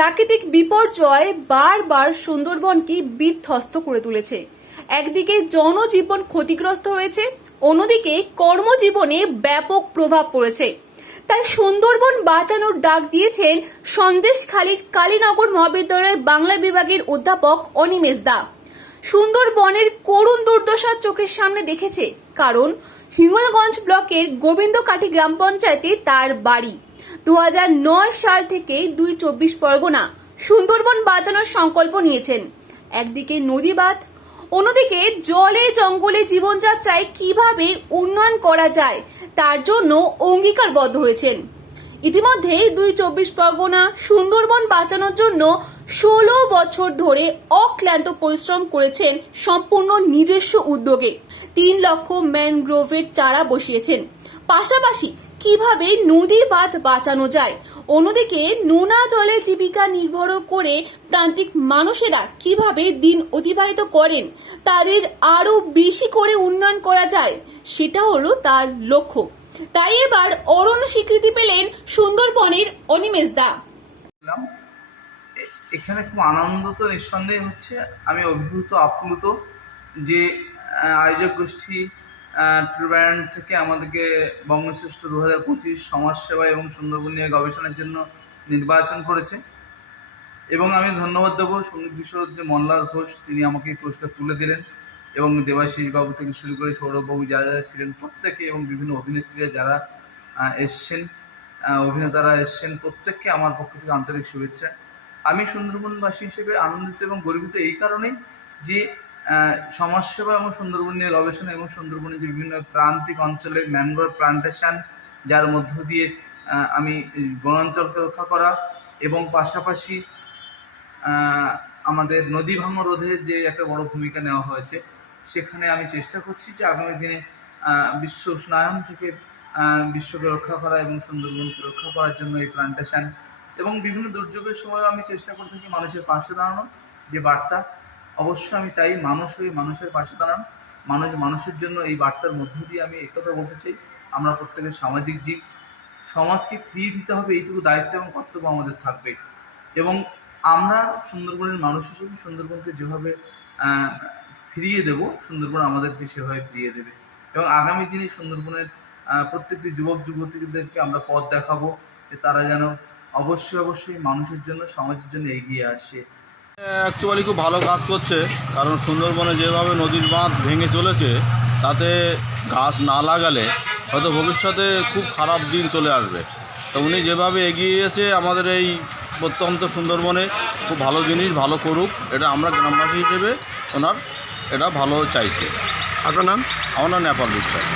প্রাকৃতিক বিপর্যয় বারবার সুন্দরবনকে বিধ্বস্ত করে তুলেছে। একদিকে জনজীবন ক্ষতিগ্রস্ত হয়েছে, অন্যদিকে কর্মজীবনে ব্যাপক প্রভাব পড়েছে। তাই সুন্দরবন বাঁচানোর ডাক দিয়েছেন সন্দেশখালীর কালীনগর মহাবিদ্যালয়ের বাংলা বিভাগের অধ্যাপক অনিমেষ দা। সুন্দরবনের করুণ দুর্দশা চোখের সামনে দেখেছে, কারণ হিঙ্গলগঞ্জ ব্লকের গোবিন্দকাঠি গ্রাম পঞ্চায়েতে তার বাড়ি। দু হাজার নয় সাল থেকে দুই চব্বিশ পরগনা সুন্দরবন বাঁচানোর সংকল্প নিয়েছেন। একদিকে নদী বাঁধ, অন্যদিকে জলে জঙ্গলে জীবনযাত্রায় কীভাবে উন্নয়ন করা যায় তার জন্য অঙ্গীকারবদ্ধ হয়েছেন। ইতিমধ্যে দুই চব্বিশ পরগনা সুন্দরবন বাঁচানোর জন্য ষোলো বছর ধরে অক্লান্ত পরিশ্রম করেছেন সম্পূর্ণ নিজস্ব উদ্যোগে। তিন লক্ষ ম্যানগ্রোভের চারা বসিয়েছেন। পাশাপাশি কীভাবে নদী বাঁধ বাঁচানো যায়? অন্যদিকে, নোনা জলে জীবিকা নির্ভর করে প্রান্তিক মানুষেরা কীভাবে দিন অতিবাহিত করেন, তাদের আরও বেশি করে উন্নয়ন করা যায়, সেটা হলো তার লক্ষ্য। তাই এবার অরণ্য স্বীকৃতি পেলেন সুন্দরবনের অনিমেষ দা এখানে খুব আনন্দ তো নিঃসন্দেহে হচ্ছে, আমি অভিভূত, আপ্লুত যে আয়োজক গোষ্ঠী থেকে আমাদেরকে বঙ্গশ্রেষ্ঠ দু হাজার পঁচিশ সমাজসেবা এবং সুন্দরবন নিয়ে গবেষণার জন্য নির্বাচন করেছে। এবং আমি ধন্যবাদ দেবো সংগীত বিশরদ যে মল্লার ঘোষ তিনি আমাকে এই পুরস্কার তুলে দিলেন এবং দেবাশিস বাবু থেকে শুরু করে সৌরভবাবু যারা যারা ছিলেন প্রত্যেকে এবং বিভিন্ন অভিনেত্রীরা যারা এসছেন অভিনেতারা এসছেন, প্রত্যেককে আমার পক্ষ থেকে আন্তরিক শুভেচ্ছা। আমি সুন্দরবনবাসী হিসেবে আনন্দিত এবং গর্বিত এই কারণেই যে সমাজসেবা এবং সুন্দরবন নিয়ে গবেষণা এবং সুন্দরবনের যে বিভিন্ন প্রান্তিক অঞ্চলে ম্যানগ্রোভ প্লান্টেশন, যার মধ্য দিয়ে আমি বনাঞ্চলকে রক্ষা করা এবং পাশাপাশি আমাদের নদী ভাঙন রোধে যে একটা বড় ভূমিকা নেওয়া হয়েছে, সেখানে আমি চেষ্টা করছি যে আগামী দিনে বিশ্ব উষ্ণায়ন থেকে বিশ্বকে রক্ষা করা এবং সুন্দরবনকে রক্ষা করার জন্য এই প্লান্টেশন এবং বিভিন্ন দুর্যোগের সময় আমি চেষ্টা করে থাকি মানুষের পাশে দাঁড়ানো যে বার্তা। অবশ্যই আমি চাই মানুষ হয়ে মানুষের পাশে দাঁড়ান। মানুষ মানুষের জন্য এই বার্তার মধ্য দিয়ে আমি একথা বলতে চাই। আমরা প্রত্যেকের সামাজিক জীব। সমাজকে ফিরিয়ে দিতে হবে এইটুকু দায়িত্ব এবং কর্তব্য আমাদের থাকবে। এবং আমরা সুন্দরবনের মানুষ হিসেবে সুন্দরবনকে যেভাবে ফিরিয়ে দেব, সুন্দরবন আমাদেরকে সেভাবে ফিরিয়ে দেবে। এবং আগামী দিনে সুন্দরবনের প্রত্যেকটি যুবক, যুবতীদেরকে আমরা পথ দেখাবো যে তারা যেন অবশ্যই অবশ্যই মানুষের জন্য, সমাজের জন্য এগিয়ে আসে। অ্যাকচুয়ালি খুব ভালো কাজ করছে কারণ সুন্দরবনে যেভাবে নদীর বাঁধ ভেঙে চলেছে তাতে গাছ না লাগালে হয়তো ভবিষ্যতে খুব খারাপ দিন চলে আসবে। তো উনি যেভাবে এগিয়ে গেছে আমাদের এই প্রত্যন্ত সুন্দরবনে খুব ভালো জিনিস ভালো করুক এটা আমরা গ্রামবাসী হিসেবে ওনার এটা ভালো চাইছি। আপনার নাম? আমার নাম নেপাল বিশ্বাস।